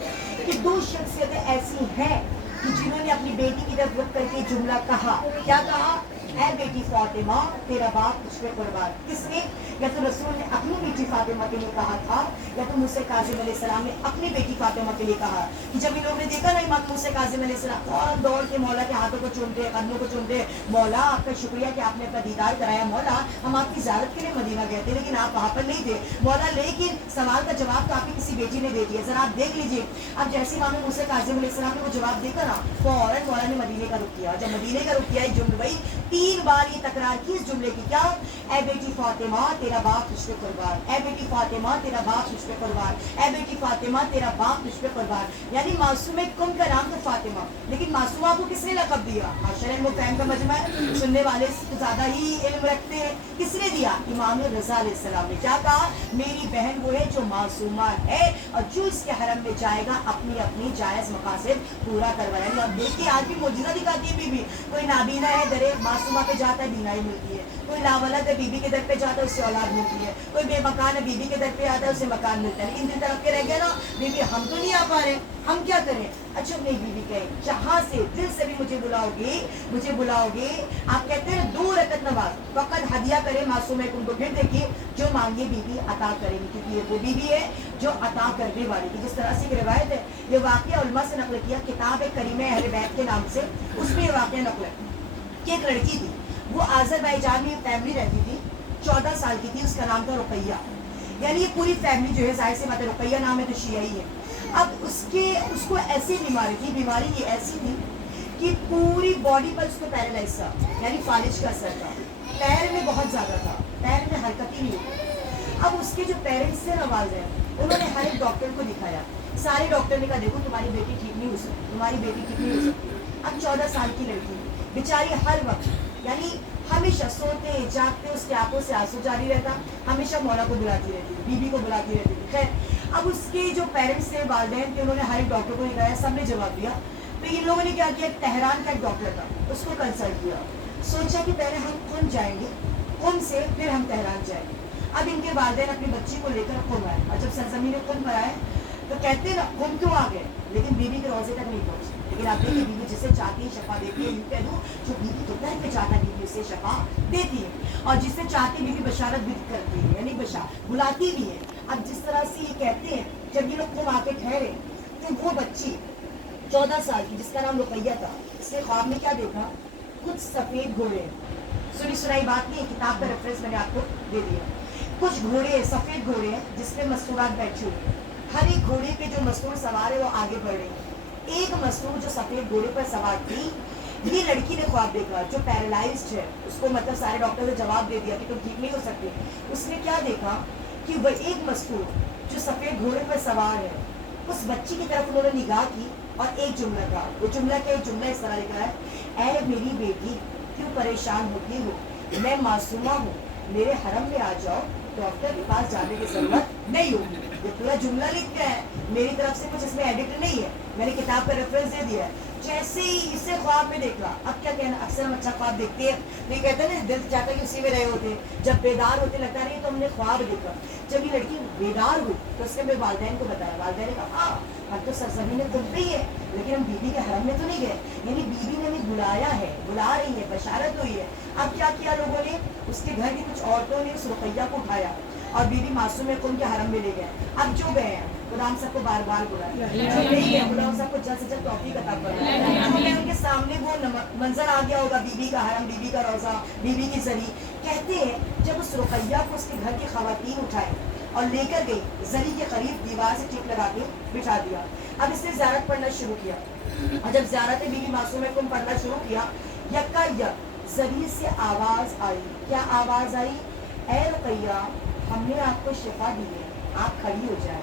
کہ 2 شخصیتیں ایسی ہیں کہ جنہوں نے اپنی بیٹی کی طرف رخ کر کے جملہ کہا. کیا کہا؟ اے بیٹی فاطمہ تیرا باپ تجھ پہ قربان. کس نے؟ یا تو رسول نے اپنی بیٹی فاطمہ کے لیے کہا تھا, یا تو موسیٰ کاظم علیہ السلام نے اپنی بیٹی فاطمہ کے لیے کہا. کہ جب ان لوگوں نے دیکھا نا امام موسیٰ کاظم علیہ السلام فوراً دوڑ کے مولا کے ہاتھوں کو چومتے, قدموں کو چومتے, مولا آپ کا شکریہ کہ آپ نے اپنا دیدار کرایا, مولا ہم آپ کی زیارت کے لیے مدینہ گئے تھے لیکن آپ وہاں پر نہیں تھے, مولا لیکن سوال کا جواب تو آپ کی کسی بیٹی نے دے دیا, ذرا آپ دیکھ لیجیے. اب جیسے امام موسیٰ کاظم علیہ السلام نے وہ جواب دیکھا نا, فوراً مولا نے مدینے کا رخ کیا. جب مدینے کا رخ کیا, ایک جملہ بھائی 3 بار یہ تکرار کی اس جملے کی, کیا؟ اے بیٹی فاطمہ تیرا باپ تجھ پہ قربان, اے بیٹی فاطمہ تیرا باپ تجھ پہ قربان, اے بیٹی فاطمہ تیرا باپ تجھ پہ قربان. یعنی معصومہ کن کا نام تو فاطمہ, لیکن معصومہ کو کس نے لقب دیا؟ معاشرہ علم و فہم کا مجمع ہے, سننے والے تو زیادہ ہی علم رکھتے ہیں. کس نے دیا؟ امام رضا علیہ السلام نے. کیا کہا؟ میری بہن وہ ہے جو معصومہ ہے اور جو اس کے حرم میں جائے گا اپنی اپنی جائز مقاصد پورا کروائے گا. اب دیکھیے آج بھی معجزہ دکھاتی ہے بی بی. کوئی نابینا ہے درے معصومہ پہ جاتا ہے بینائی ملتی ہے, کوئی لاولد ہے بی بی کے در پہ جاتا ہے اس سے اولاد ملتی ہے, کوئی بے مکان ہے بی بی کے در پہ آتا ہے اسے مکان ملتا ہے. لیکن دل طرف کے رہ گیا نا بی بی, ہم تو نہیں آ پا رہے, ہم کیا کریں؟ اچھا نہیں بی بی کہے جہاں سے دل سے بھی مجھے بلاؤ گے. آپ کہتے ہیں 2 رکعت نماز فقط ہدیہ کرے معصومہ کن کو, پھر دیکھیے جو مانگے بی بی عطا کرے گی, کیونکہ یہ وہ بی بی ہے جو عطا کرنے والی تھی. جس طرح سے ایک روایت ہے, یہ واقعہ علماء سے نقل کیا, کتاب ہے کریمہ اہل بیت کے نام سے, اس میں یہ واقعہ نقل ہے کہ ایک لڑکی تھی, وہ آذربائیجان میں فیملی رہتی تھی, 14 سال کی تھی, اس کا نام تھا رقیہ. یعنی یہ پوری فیملی جو ہے ظاہر سے بات ہے, رقیہ نام ہے تو شیعی ہے. اب اس کو ایسی بیماری تھی, بیماری یہ ایسی تھی کہ پوری باڈی پر اس کو پیرالائز تھا, یعنی فالج کا اثر تھا, پیر میں بہت زیادہ تھا, پیر میں حرکت ہی نہیں ہوتی. अब उसके जो पेरेंट्स थे ना वालिदैन, उन्होंने हर एक डॉक्टर को दिखाया, सारे डॉक्टर ने कहा देखो तुम्हारी बेटी ठीक नहीं हो सकती, तुम्हारी बेटी ठीक नहीं हो सकती। अब 14 साल की लड़की बेचारी हर वक्त यानी हमेशा सोते जागते उसके आंखों से आंसू जारी रहता, हमेशा मौला को बुलाती रहती थी, बीबी को बुलाती रहती थी। खैर अब उसके जो पेरेंट्स थे वालिदैन थे, उन्होंने हर एक डॉक्टर को दिखाया, सबने जवाब दिया। तो इन लोगों ने क्या किया, तेहरान का एक डॉक्टर था उसको कंसल्ट किया, सोचा कि पहले हम खुद जाएंगे, खुद से फिर हम तेहरान जाएंगे। अब इनके वालिदैन अपनी बच्ची को लेकर खुद आए, और जब सरजमीन खुद पर आए तो कहते ना खुद क्यों आ गए, लेकिन बीबी के रोजे तक नहीं पहुंचे। लेकिन आप देखिए बीबी जिसे चाहती है शफा देती है, यूं कह दूं जो बीबी कितना पे चाहता है बीबी उसे शफा देती है, और जिससे चाहती बीबी बशारत भी करती है, यानी बुलाती भी है। अब जिस तरह से ये कहते हैं जब ये लोग खुद आके ठहरे तो वो बच्ची 14 साल की जिसका नाम रुकैया था, इसने ख्वाब में क्या देखा, कुछ सफेद घोड़े, सुनी सुनाई बात नहीं, किताब का रेफरेंस मैंने आपको दे दिया। कुछ घोड़े सफेद घोड़े हैं जिसपे मस्तूरात बैठी हुई है, हर एक घोड़े पे जो मस्तूर सवार है वो आगे बढ़ रही है। एक मस्तूर जो सफेद घोड़े पर सवार थी, ये लड़की ने ख्वाब देखा, जो पैरालाइज्ड है उसको मतलब सारे डॉक्टर ने जवाब दे दिया कि तुम ठीक नहीं हो सकते। उसने क्या देखा कि वह एक मस्तूर जो सफेद घोड़े पर सवार है, उस बच्ची की तरफ उन्होंने निगाह की और एक जुमला था, वो जुमला क्या, एक जुमला इस तरह लिखा है, ऐ मेरी बेटी क्यों परेशान होती हो, मैं मासूमा हूँ, मेरे हरम में आ जाओ, डॉक्टर के पास जाने की जरूरत नहीं होगी। ये पूरा जुमला लिख के है, मेरी तरफ से कुछ इसमें एडिट नहीं है, मैंने किताब का रेफरेंस दे दिया है। जैसे ही इसे ख्वाब में देखा, अब क्या कहना, अक्सर हम अच्छा ख्वाब देखते हैं तो ये कहते हैं ना दिल चाहता है कि उसी में रहे होते, जब बेदार होते लगता नहीं तो हमने ख्वाब देखा। जब ये लड़की बेदार हुई तो उसने मेरे वालिदैन को बताया, वालिदैन ने कहा हाँ हम तो सरजमीन में खुद ही है, लेकिन हम बीबी के हरम में तो नहीं गए, यानी बीबी ने हमें बुलाया है, बुला रही है, बशारत हुई है। अब क्या किया लोगों ने, उसके घर की कुछ औरतों ने उस रुकैया को उठाया और बीबी मासूम है उनके हरम में ले गए। अब जो गए हैं खुदा हम सबको बार बार बुलाए, जो नहीं गए खुदा हम सबको जल्द से जल्द तौफीक अता फरमाए। जो गए उनके सामने वो मंजर आ गया होगा, बीबी का हरम, बीबी का रोजा, बीबी की जरी। कहते हैं जब उस रुकैया को उसके घर की खवातीन उठाए और लेकर गई, जरी के करीब दीवार से टिक लगा के बिठा दिया। अब इसने ज़ियारत पढ़ना शुरू किया, और जब ज़ियारत बीबी मासूम को पढ़ना शुरू किया, यक्का यक जरी से आवाज आई। क्या आवाज आई, ऐ रुकैया हमने आपको शिफा दी है, आप खड़ी हो जाए।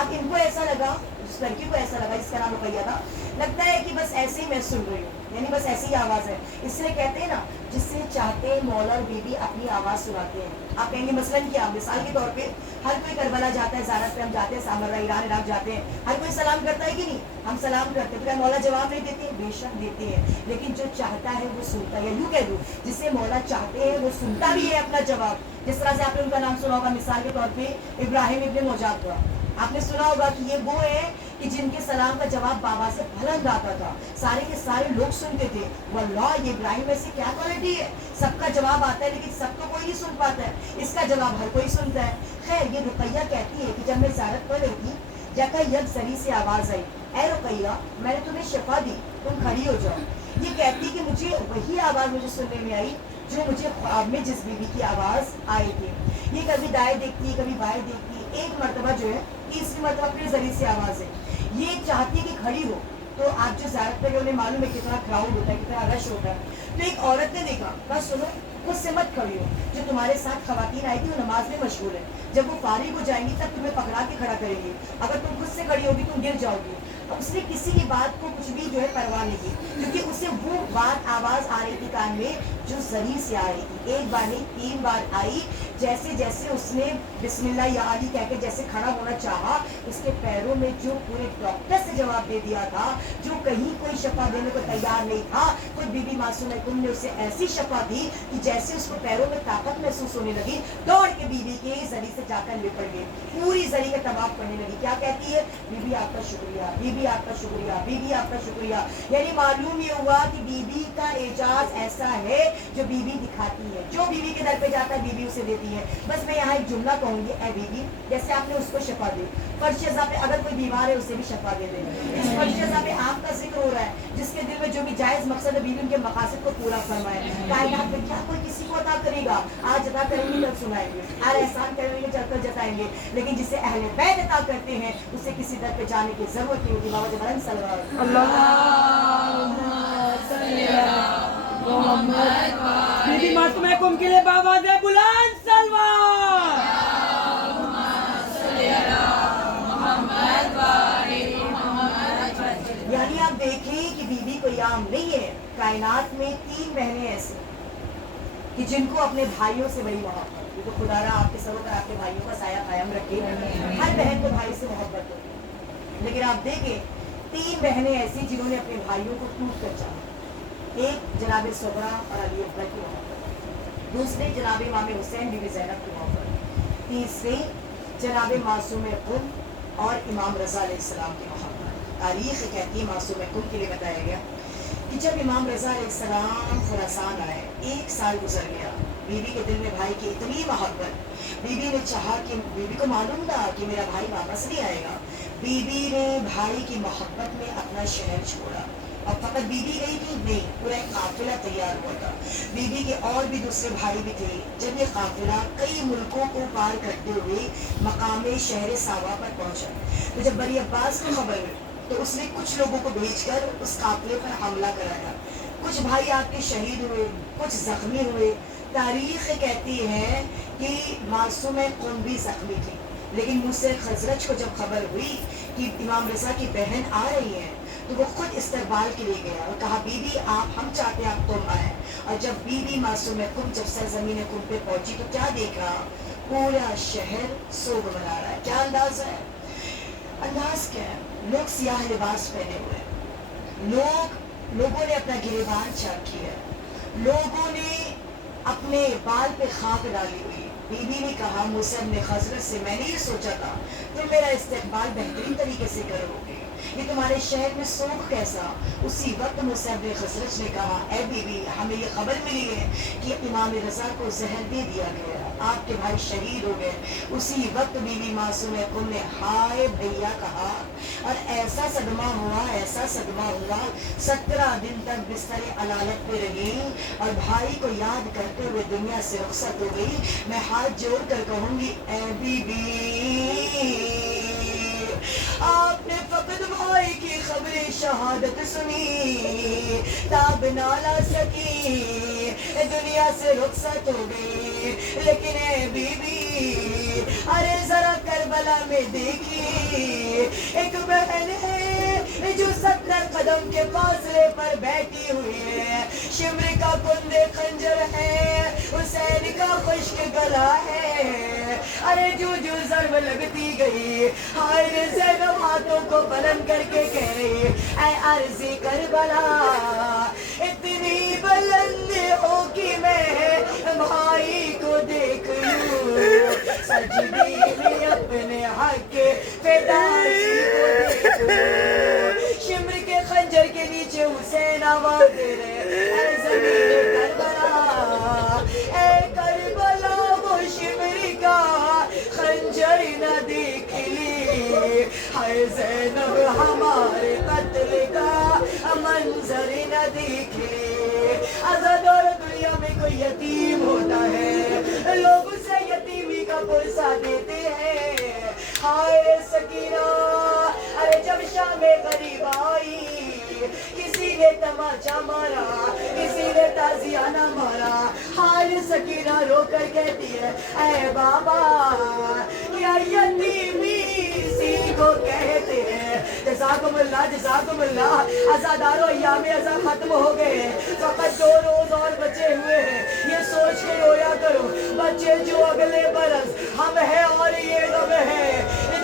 अब इनको ऐसा लगा, उस लड़की को ऐसा लगा जिसका नाम रुकैया था, लगता है कि बस ऐसे ही मैं सुन रही हूँ, यानी बस ऐसी ही आवाज है। इसलिए कहते हैं ना जिससे चाहते हैं मौला और बीबी अपनी आवाज सुनाते हैं। आप कहेंगे मसलन क्या, मिसाल के तौर पे हर कोई करबला जाता है, ज़ारत पे हम जाते हैं, सामरा ईरान इराक जाते हैं, हर कोई सलाम करता है कि नहीं, हम सलाम करते हैं, तो क्या मौला जवाब नहीं देते? बेशक देते हैं, लेकिन जो चाहता है वो सुनता है। यूँ कह दूँ जिसे मौला चाहते हैं वो सुनता भी है अपना जवाब। जिस तरह से आपने उनका नाम सुना होगा, मिसाल के तौर पे इब्राहिम इब्न मौजाद हुआ, आपने सुना होगा कि ये वो है कि जिनके सलाम का जवाब बाबा से बुलंद आता था, सारे के सारे लोग सुनते थे। वल्लाह ये इब्राहिम में से क्या क्वालिटी है, सबका जवाब आता है लेकिन सबको कोई नहीं सुन पाता है, इसका जवाब हर कोई सुनता है। खैर ये रुकैया कहती है कि जब मैं ज़ियारत पढ़ रही थी, जका यक जरी से आवाज़ आई, ऐ रुकैया मैंने तुम्हें शिफा दी, तुम खड़ी हो जाओ। ये कहती कि मुझे वही आवाज़ मुझे सुनने में आई जो मुझे ख्वाब में जिस बीबी की आवाज़ आई थी। ये कभी दाएं देखती, कभी बाएं देखती, एक मरतबा जो है तीसरी मरतबा अपने जरिए से आवाज़ है। ये चाहती है कि खड़ी हो, तो आप जो ज़ियारत पे उन्हें मालूम है कितना क्राउड होता है, कितना रश होता है। तो एक औरत ने देखा, बस सुनो खुद से मत खड़ी हो, जो तुम्हारे साथ खवातीन आई थी वो नमाज में मशगूल है, जब वो फारिग हो जाएंगी तब तुम्हें पकड़ा के खड़ा करेंगे, अगर तुम खुद से खड़ी होगी तुम गिर जाओगी। अब उसने किसी की बात को कुछ भी जो है परवाह नहीं की, क्योंकि उसे वो बात आवाज़ आ रही थी कान में जो जरी से आ रही थी। एक बार नहीं 3 बार आई। जैसे जैसे उसने बिस्मिल्लाह या अली कहकर जैसे खड़ा होना चाहा, उसके पैरों में जो पूरे डॉक्टर से जवाब दे दिया था, जो कहीं कोई शफा देने को तैयार नहीं था, खुद बीबी मासूम ने उसे ऐसी शफा दी कि जैसे उसको पैरों में ताकत महसूस होने लगी, दौड़ के बीबी के जरी से जाकर लिपट गई, पूरी जरी का तवाफ करने लगी। क्या कहती है, बीबी आपका शुक्रिया, बीबी आपका शुक्रिया, बीबी आपका शुक्रिया। यानी मालूम ये हुआ कि बीबी का एजाज ऐसा है जो बीबी दिखाती है, जो बीबी के दर पे जाता है बीबी उसे देती है। बस मैं यहाँ एक जुमला कहूंगी, ऐ बीबी, जैसे आपने उसको शफा दी, फर्शेज़ा पे अगर कोई बीमार है उसे भी शफा दे दे। इस फर्शेज़ा पे आपका जिक्र हो रहा है, जिसके दिल में जो भी जायज़ मकसद है बीबी उनके मकासद को पूरा फरमाए। कायनात में क्या कोई किसी को अता करेगा, आज अता करेंगे कल सुनाएंगे, आज एहसान करेंगे चलकर जताएंगे, लेकिन जिसे अहले बैत अता करते हैं उसे किसी दर पे जाने की जरूरत नहीं होती। बाबा जबरन बीबी मासूम के लिए बाबा दे बुलंद सलवार। सामने ये है कायनात में 3 बहनें ऐसी कि जिनको अपने भाइयों से बड़ी मोहब्बत, ये तो खुदारा आपके सरों पर आपके भाइयों का साया कायम रखे। हर बहन को भाई से मोहब्बत होती है, लेकिन आप देखें 3 बहनें ऐसी जिन्होंने अपने भाइयों को टूट कर चाहा। एक जनाब सुगरा और अली अकबर की मोहब्बत, दूसरे जनाब इमाम हुसैन बीबी ज़ैनब की मोहब्बत, तीसरी जनाब मासूम कुल और इमाम रज़ा अलैहिस्सलाम की मोहब्बत। तारीख़ कहती है मासूम कुल के लिए बताया गया कि जब इमाम रज़ा अलैहिस्सलाम खुरासान आए, 1 साल गुजर गया, बीबी के दिल में भाई की इतनी मोहब्बत, बीबी ने चाहा कि बीबी को मालूम था कि मेरा भाई वापस नहीं आएगा, बीबी ने भाई की मोहब्बत में अपना शहर छोड़ा। और फकत बीबी गई थी नहीं, पूरा एक काफिला तैयार हुआ था, बीबी के और भी दूसरे भाई भी थे। जब ये काफिला कई मुल्कों को पार करते हुए मकाम शहर सावा पर पहुंचा, तो जब बरी अब्बास को खबर हुई तो उसने कुछ लोगों को भेजकर उस काफिले पर हमला कराया। कुछ भाई आपके शहीद हुए, कुछ जख्मी हुए। तारीख कहती है कि मासूम कुल भी जख्मी थी, लेकिन मुझसे खजरज को जब खबर हुई कि इमाम रज़ा की बहन आ रही है, तो वो खुद इस्तकबाल के लिए गया और कहा बीबी आप, हम चाहते हैं आप तुम आए। और जब बीबी मासूम कुल जब सरजमीन कुल पे पहुंची तो क्या देखा, पूरा शहर सोग मना रहा है। क्या अंदाज है, अंदाज क्या है, लोग सियाह लिबास पहने हुए, लोगों ने अपना गिरेबान चाक किया, लोगों ने अपने बाल पे खाक डाली हुई। बीबी ने कहा मुझसे अपने खजरत से, मैंने ये सोचा था तुम मेरा इस्तेकबाल बेहतरीन तरीके से करोगे, ये तुम्हारे शहर में सोख कैसा। उसी वक्त मुझसे अपने खजरत ने कहा ऐ बीबी हमें ये खबर मिली है कि इमाम रज़ा को जहर दे दिया गया, आपके भाई शहीद हो गए। उसी वक्त बीबी मासूम कुल ने हाय भैया कहा और ऐसा सदमा हुआ, ऐसा सदमा हुआ, 17 दिन तक बिस्तर अलालत पे रही और भाई को याद करते हुए दुनिया से रुखसत हो गई। मैं हाथ जोड़ कर कहूंगी ऐ बीबी आपने फकत भाई की खबरें शहादत सुनी, ताब ना ला सकी, दुनिया से रुखसत हो गई। लेकिन ए बीबी अरे जरा करबला में देखी, एक बहन है जो 17 कदम के फासले पर बैठी हुई है, शिमर का कुंदे खंजर है, हुसैन का खुश्क गला है। अरे जो जो ज़र्ब लगती गई, हाय रे ज़ैनब हाथों को बुलंद करके कह रही ऐ अर्ज़ी करबला इतनी बुलंद हो कि मैं भाई को देख लूं, सजदी में अपने हक फ़िदाई को देखूं। शिमर के खंजर के नीचे हुसैन आवाज़ दे रहे ऐ ज़मीन करबला, ऐ करबला वो शिमर का खंजर न देख ली, हाय ज़ैनब हमारे कत्ल का मंजर न देख ली। आज़ाद और दुनिया में कोई यतीम होता है, लोग उसे यतीमी का पुरसा देते हैं। हाय सकीना अरे जब शाम गरीब आई, किसी ने तमाचा मारा, किसी ने ताजियाना मारा, हाय सकीना रोकर कहती है ऐ बाबा क्या यतीमी इसी को कहते हैं। जज़ाकुमुल्लाह जज़ाकुमुल्लाह। अज़ादारो अय्याम अज़ा खत्म हो गए, फकत 2 रोज और बचे हुए हैं। ये सोच के रोया करो बच्चे जो अगले बरस हम हैं और ये गम है,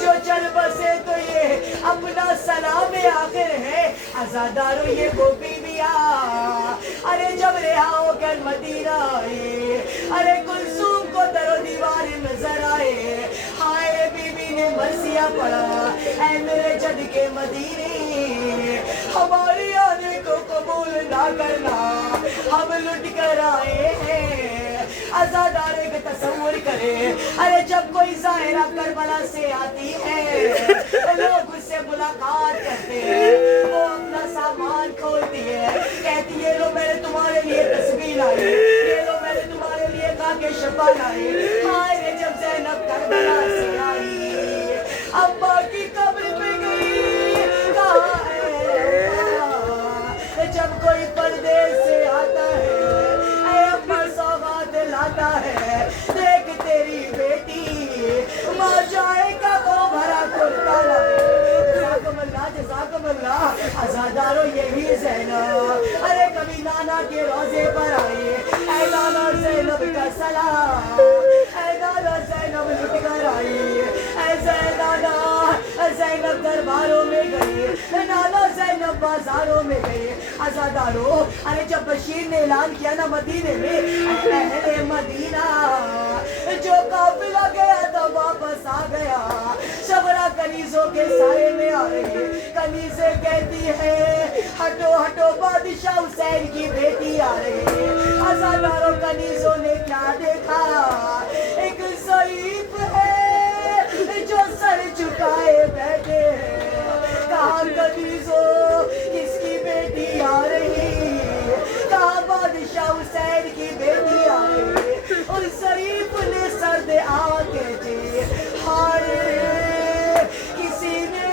जो चल बसे तो ये अपना सलाम आखिर है। अज़ादारो ये वो बीबिया अरे जब रिहा होकर मदीना आए, अरे कुलसूम को दरो दीवार नजर आए, हाय बीबी ने मरसिया पढ़ा ऐ मेरे जद के मदीने, हमारे आने को कबूल ना करना, हम लुट कर आए हैं। अज़ादारे के तसव्वुर करे अरे जब कोई ज़ाहिरा करबला से आती है, लोग उससे मुलाकात करते हैं, वो अपना सामान खोलती है, कहती है लो मैंने तुम्हारे लिए तस्बीह लाई, ये लो मैंने तुम्हारे लिए काके शफा लाई। हाय रे जब ज़ैनब करबला से आई, अम्मा की कब्र पे गई, कहा है जब कोई परदेस से आता है, अम्मा सौगात लाता है, देख तेरी बेटी माँ जाएगा वो भरा कुर्ता लाए। जज़ाकुमुल्लाह जज़ाकुमुल्लाह। अज़ादारो यही ज़ैनब नाना ज़ैनब बाजारों में गए। आज़ादारों, अरे जब बशीर ने ऐलान किया ना मदीने में, अहले मदीना, जो काफिला गया था वापस आ गया। शबरा कनीजों के साए में आ रही, कनीज़े कहती है हटो हटो बादशाह हुसैन की बेटी आ रही है। आज़ादारों, कनीजों ने क्या देखा? एक ज़ईफ है जो सर झुकाए बैठे हैं। कहा कनीजों, किसकी बेटी आ रही? कहा बादशाह हुसैन की बेटी आ रही। और ज़ईफ ने सर्द आके थे, हाय किसी ने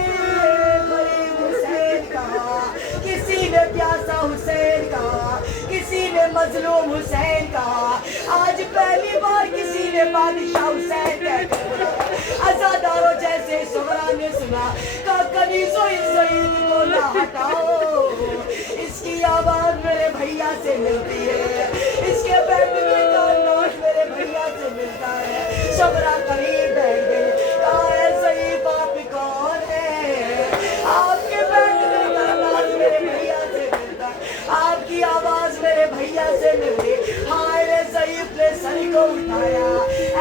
गरीब हुसैन कहा, किसी ने प्यासा हुसैन कहा, किसी ने मजलूम हुसैन कहा। आज पहली बार किसी ने बादशाह हुसैन कहकर बुलाया। आज़ादारों, जैसे सुमरा ने सुना, कहा कनीज़ों, इस ज़ईफ को ना हटाओ, इसकी आवाज़ मेरे भैया से मिलती है, इसके बैठने का अंदाज़ मेरे भैया से मिलता है। सुमरा करीब बैठ गई। कहा ज़ईफ, आप कौन है? आपके बैठने का अंदाज़ मेरे भैया से मिलता है, आपकी आवाज़ मेरे भैया से मिलती। हाय रे ज़ईफ ने सर को उठाया।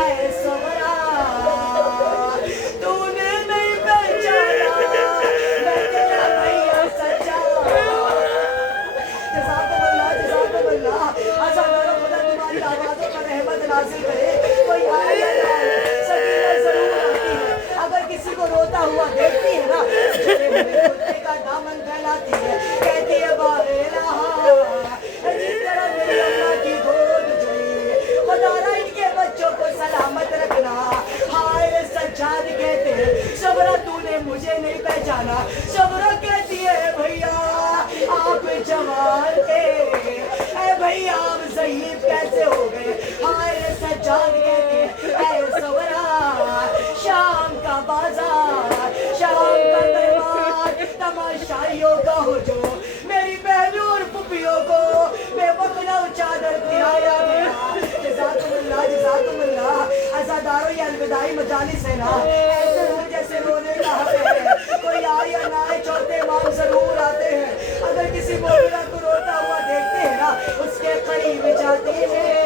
ऐ सुमरा, तूने नहीं पहचाना, मैं तेरा भैया सच्चा। जज़ाकल्लाह, जज़ाकल्लाह। आज़ादारों, खुदा तुम्हारी आवाज़ों पर रहमत नाज़िल करे। कोई आए या ना आए, सकीना ज़रूर आती है। अगर किसी को रोता हुआ देखती है ना, झुके हुए कुत्ते का दामन फैलाती है, कहती है बारे इलाहा, जिस तरह मेरी अम्मा की गोद जोई, खुदारा इनके बच्चों को सलामत रखना। हाय रे सज्जाद कहते हैं, सबरा तूने मुझे नहीं पहचाना। सबरा कहती है भैया आप जवान थे, ऐ भैया आप ज़ईफ कैसे हो गए? हाय रे सज्जाद कहते हैं, ऐ सबरा, शाम का बाजार, शाम का दरबार, तमाशाइयों का हुजूम, मेरी बहनों और पुपियों को बेवकूफ़ चादर पिराया गया। जज़ाकुमुल्लाह, जज़ाकुमुल्लाह। आज़ादारों, ये अलविदाई मजालिस है ना, ऐसे हो जैसे रोने का हक है। कोई आए या ना आए, चौथे इमाम जरूर आते हैं। अगर किसी मोमिना को रोता हुआ देखते हैं ना, उसके करीब जाते हैं,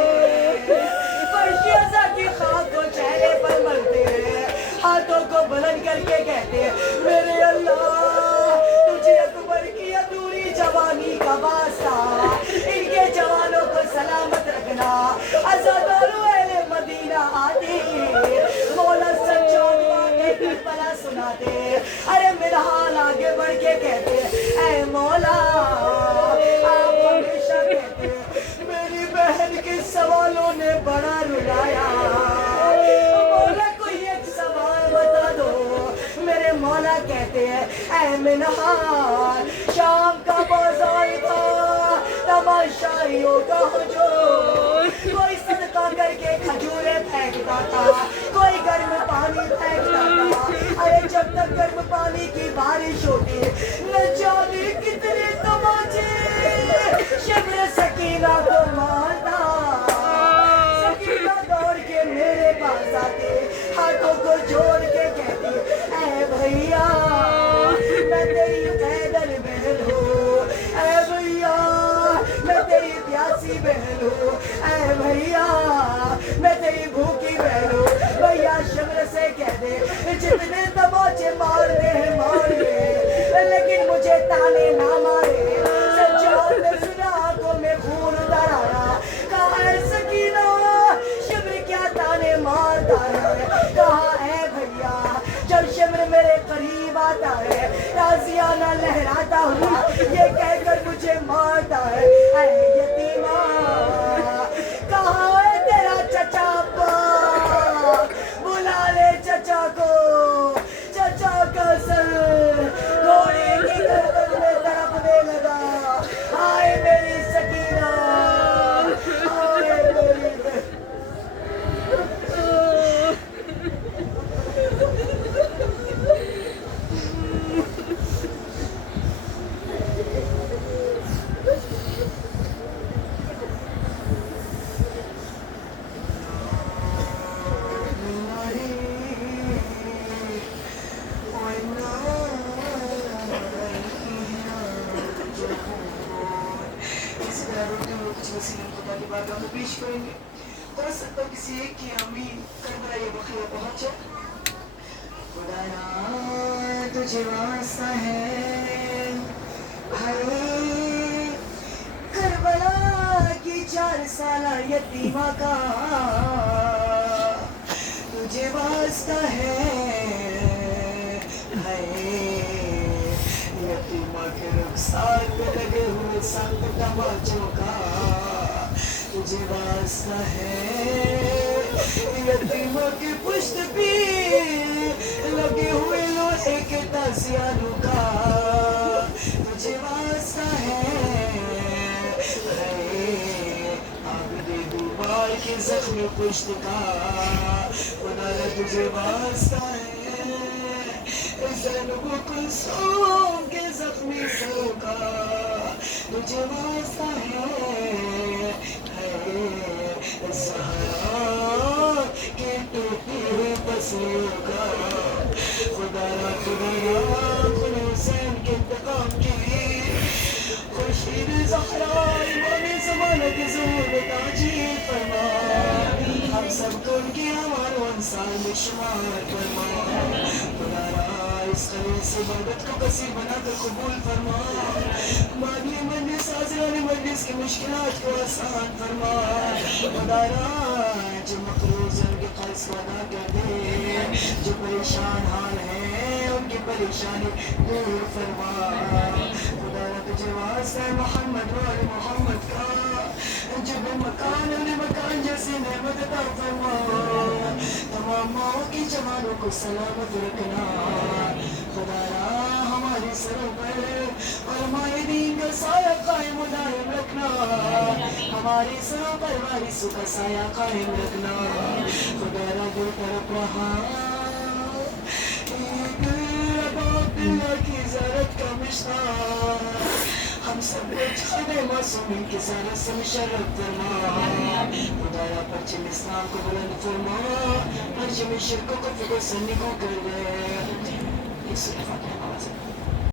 फर्श अज़ा की खाक को चेहरे पर मलते हैं, हाथों को बुलंद करके कहते हैं, मेरे अल्लाह, तुझे अकबर की अधूरी जवानी का वास्ता, इनके जवानों को सलामत रखना। आज़ादारों, अहले मदीना आते हैं, मौला सज्जाद वाक़े करबला सुनाते। अरे मिलहाल आगे बढ़ के कहते, ऐ मौला, आप हमेशा कहते, मेरी बहन के सवालों ने बड़ा रुलाया, मौला कोई एक सवाल बता दो। मेरे मौला कहते हैं, ऐ मिनहाल, शाम का बाजार था, तमाशाइयों का हुजूम, कोई सदका करके खजूरें फेंकता था, कोई गर्म पानी फेंकता था। अरे जब तक गर्म पानी की बारिश होती, न जाने कितने तमाचे शिब्र सकीना को मारता। सकीना दौड़ के मेरे पास आते, हाथों को जोड़ के कहती, ऐ भैया, मैं तेरी पैदल बहन हूँ, ऐ भैया, मैं तेरी प्यासी बहन हूँ, ऐ भैया, मैं तेरी भूखी बहन हूँ। भैया शिब्र से कह दे, जितने तमाचे मारने हैं मार ले, लेकिन मुझे ताने ना मारे। सज्जाद ने सुना, आंखों में खून उतर आया। कहा ऐ सकीना, शिब्र क्या ताने मारता है? कहा ऐ भैया, जब शिब्र मेरे करीब आता है, ताज़ियाना लहराता हुआ ये कहकर मुझे मारता है, ऐ यतीमा, कहाँ है तेरा चचा पाक? बुला ले चचा को। चचा का सर घोड़े की गर्दन में तड़पने लगा। हाय मेरी सकीना, हाय मेरी کسی ایک کی امین کربلا یہ بقیہ پہنچے خدایا تجھے واسطہ ہے ہائے کربلا کی 4 سالہ یتیمہ کا تجھے واسطہ ہے یتیمہ کے رخسار پہ لگے ہوئے 7 تماچوں کا تجھے واسطہ ہے یتیمہ کی پشت پہ لگے ہوئے لوہے کے تازیانوں کا تجھے واسطہ ہے بال کے زخمی پشت کا خدایا تجھے واسطہ ہے زینب کلثوم کے زخمی سروں کا تجھے واسطہ ہے زہرا کے ٹوٹی ہوئی پسلیوں کا خدایا خدایا حسین کے انتقام کے لیے خورشید زہرا امام زمانہ کے ظہور میں تاجیل فرما ہم سب کو ان کی امان و انصار میں شمار فرما خدایا اس خلیل سے عبادت کو کثیر بنا کر قبول فرما مانگی مجلس حاضران مجلس کی مشکلات کو آسان فرما خدایا جو مقروض ہیں ان کے قرض کو ادا کر دے جو پریشان حال ہیں ان کی پریشانی دور فرما خدایا تجھے واسطہ ہے محمد وال محمد کا جو بے مکان انہیں مکان جیسی نعمت عطا فرما تمام ماؤں کی جوانوں کو سلامت رکھنا خدایا ہمارے سروں پر اور ہمارے دین کا سایہ قائم و دائم رکھنا ہمارے سروں پر وارثوں کا سایہ قائم رکھنا خدایا دو طرف رہا عبداللہ کی زیارت کا مشتاق ہم سب کو چھانے معصومین کی زیارت سے مشرف فرما خدایا پرچم اسلام کو بلند فرما پرچم شرک و کفر کو سنی کو کر دے